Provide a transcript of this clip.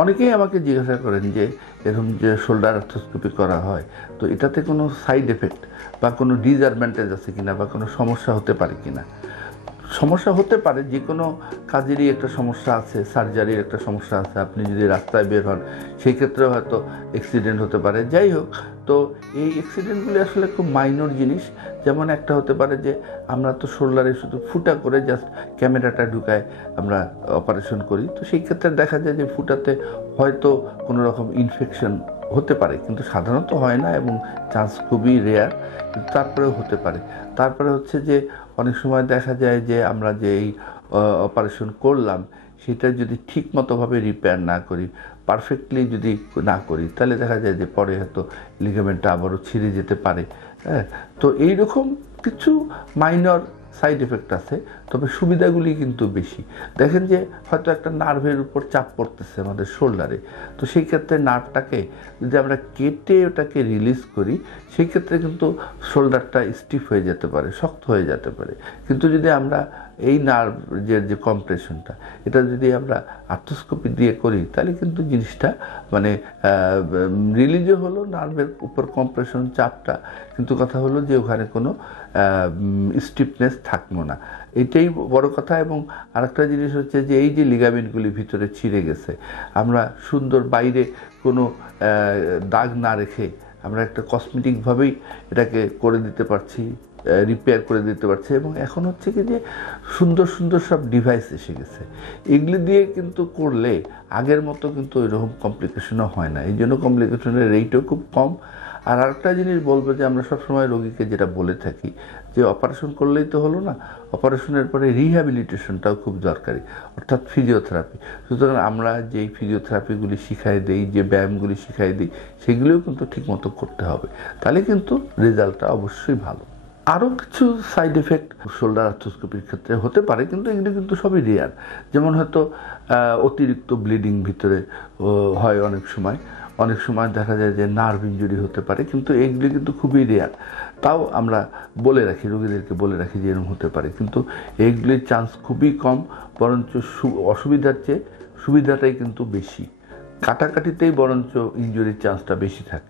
অনেকেই আমাকে জিজ্ঞাসা করেন যে এরকম যে শোল্ডার আর্থ্রোস্কোপি করা হয়, তো এটাতে কোনো সাইড এফেক্ট বা কোনো ডিসঅ্যাডভান্টেজ আছে কিনা বা কোনো সমস্যা হতে পারে কিনা। সমস্যা হতে পারে, যে কোনো কাজেরই একটা সমস্যা আছে, সার্জারির একটা সমস্যা আছে। আপনি যদি রাস্তায় বের হন সেই ক্ষেত্রে হয়তো অ্যাক্সিডেন্ট হতে পারে। যাই হোক, তো এই অ্যাক্সিডেন্টগুলি আসলে খুব মাইনর জিনিস। যেমন একটা হতে পারে যে আমরা তো শোল্ডারে শুধু ফুটা করে জাস্ট ক্যামেরাটা ঢুকায় আমরা অপারেশন করি, তো সেই ক্ষেত্রে দেখা যায় যে ফুটাতে হয়তো কোনো রকম ইনফেকশন হতে পারে, কিন্তু সাধারণত হয় না এবং চান্স খুবই রেয়ার, কিন্তু তারপরেও হতে পারে। তারপরে হচ্ছে যে অনেক সময় দেখা যায় যে আমরা যে এই অপারেশন করলাম সেটা যদি ঠিক মতোভাবে রিপেয়ার না করি, পারফেক্টলি যদি না করি, তাহলে দেখা যায় যে পরে হয়তো লিগামেন্টটা আবারও ছিঁড়ে যেতে পারে। হ্যাঁ, তো এইরকম কিছু মাইনর সাইড এফেক্ট আছে, তবে সুবিধাগুলি কিন্তু বেশি। দেখেন যে হয়তো একটা নার্ভের উপর চাপ পড়তেছে আমাদের শোল্ডারে, তো সেই ক্ষেত্রে নার্ভটাকে যদি আমরা কেটে ওটাকে রিলিজ করি, সেই ক্ষেত্রে কিন্তু শোল্ডারটা স্টিফ হয়ে যেতে পারে, শক্ত হয়ে যেতে পারে। কিন্তু যদি আমরা এই নার্ভের যে কম্প্রেশনটা, এটা যদি আমরা আর্থ্রোস্কোপি দিয়ে করি, তাহলে কিন্তু জিনিসটা মানে রিলিজও হলো নার্ভের উপর কম্প্রেশন চাপটা, কিন্তু কথা হলো যে ওখানে কোনো স্টিফনেস থাকলো না। এটাই বড় কথা। এবং আরেকটা জিনিস হচ্ছে যে এই যে লিগামেন্টগুলি ভিতরে ছিঁড়ে গেছে, আমরা সুন্দর বাইরে কোনো দাগ না রেখে আমরা একটা কসমেটিকভাবেই এটাকে করে দিতে পারছি, রিপেয়ার করে দিতে পারছে। এবং এখন হচ্ছে কি যে সুন্দর সুন্দর সব ডিভাইস এসে গেছে, এগুলি দিয়ে কিন্তু করলে আগের মতো কিন্তু ওইরকম কমপ্লিকেশনও হয় না, এই জন্য কমপ্লিকেশনের রেটও খুব কম। আর আরেকটা জিনিস বলবো যে আমরা সবসময় রোগীকে যেটা বলে থাকি যে অপারেশন করলেই তো হলো না, অপারেশনের পরে রিহ্যাবিলিটেশনটাও খুব দরকারি, অর্থাৎ ফিজিওথেরাপি। সুতরাং আমরা যেই ফিজিওথেরাপিগুলি শিখাই দিই, যে ব্যায়ামগুলি শিখাই দিই, সেগুলিও কিন্তু ঠিকমতো করতে হবে, তাহলে কিন্তু রেজাল্টটা অবশ্যই ভালো। আরও কিছু সাইড এফেক্ট শোল্ডার আর্থ্রোস্কোপির ক্ষেত্রে হতে পারে, কিন্তু এগুলি কিন্তু সবই রেয়ার। যেমন হয়তো অতিরিক্ত ব্লিডিং ভিতরে হয় অনেক সময় দেখা যায় যে নার্ভ ইনজুরি হতে পারে, কিন্তু এইগুলি কিন্তু খুবই রেয়ার। তাও আমরা বলে রাখি, রোগীদেরকে বলে রাখি যে এরকম হতে পারে, কিন্তু এইগুলির চান্স খুবই কম, বরঞ্চ অসুবিধার চেয়ে সুবিধাটাই কিন্তু বেশি। কাটাকাটিতেই বরঞ্চ ইনজুরির চান্সটা বেশি থাকে।